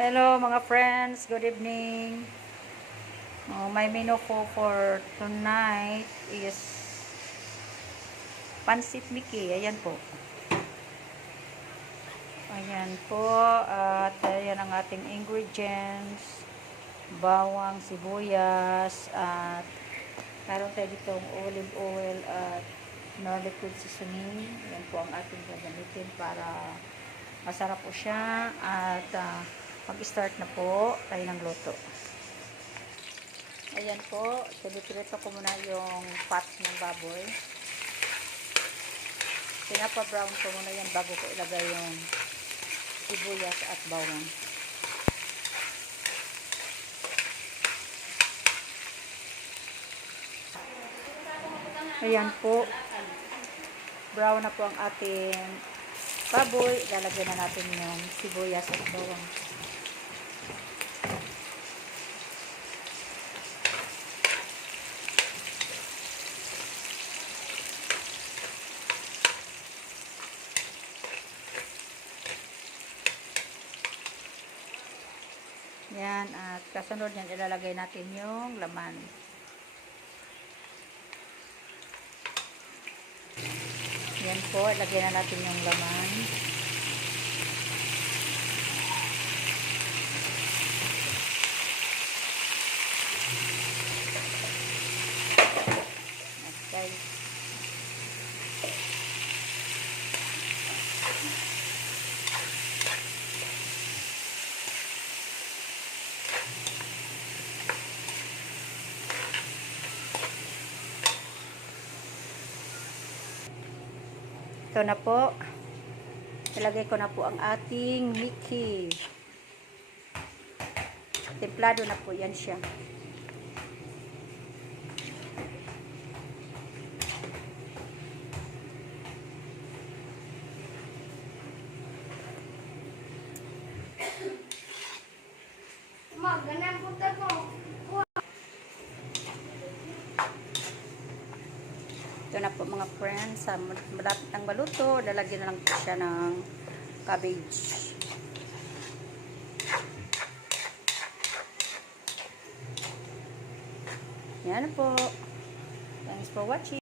Hello mga friends, good evening. My menu po for tonight is Pansit Mickey. Ayan po. Ayan po. At ayan ang ating ingredients. Bawang, sibuyas, at meron tayo ditong olive oil at no-liquid seasoning. Ayan po ang ating gagamitin para masarap po siya. At mag-start na po tayo ng luto. Ayan po, pinipirito ko muna yung fat ng baboy. Pinapa-brown ko muna yan bago ko ilagay yung sibuyas at bawang. Ayan po, brown na po ang ating baboy. Ilalagay na natin yung sibuyas at bawang. Yan, at kasunod yan, ilalagay natin yung laman. Yan po, ilagay na natin yung laman. Okay. Ito na po. Ilagay ko na po ang ating Mickey. Templado na po yan siya. Ganang punta ko. Ito na po mga friends, malapit ng maluto, lalagyan na lang po siya ng cabbage. Yan po. Thanks for watching.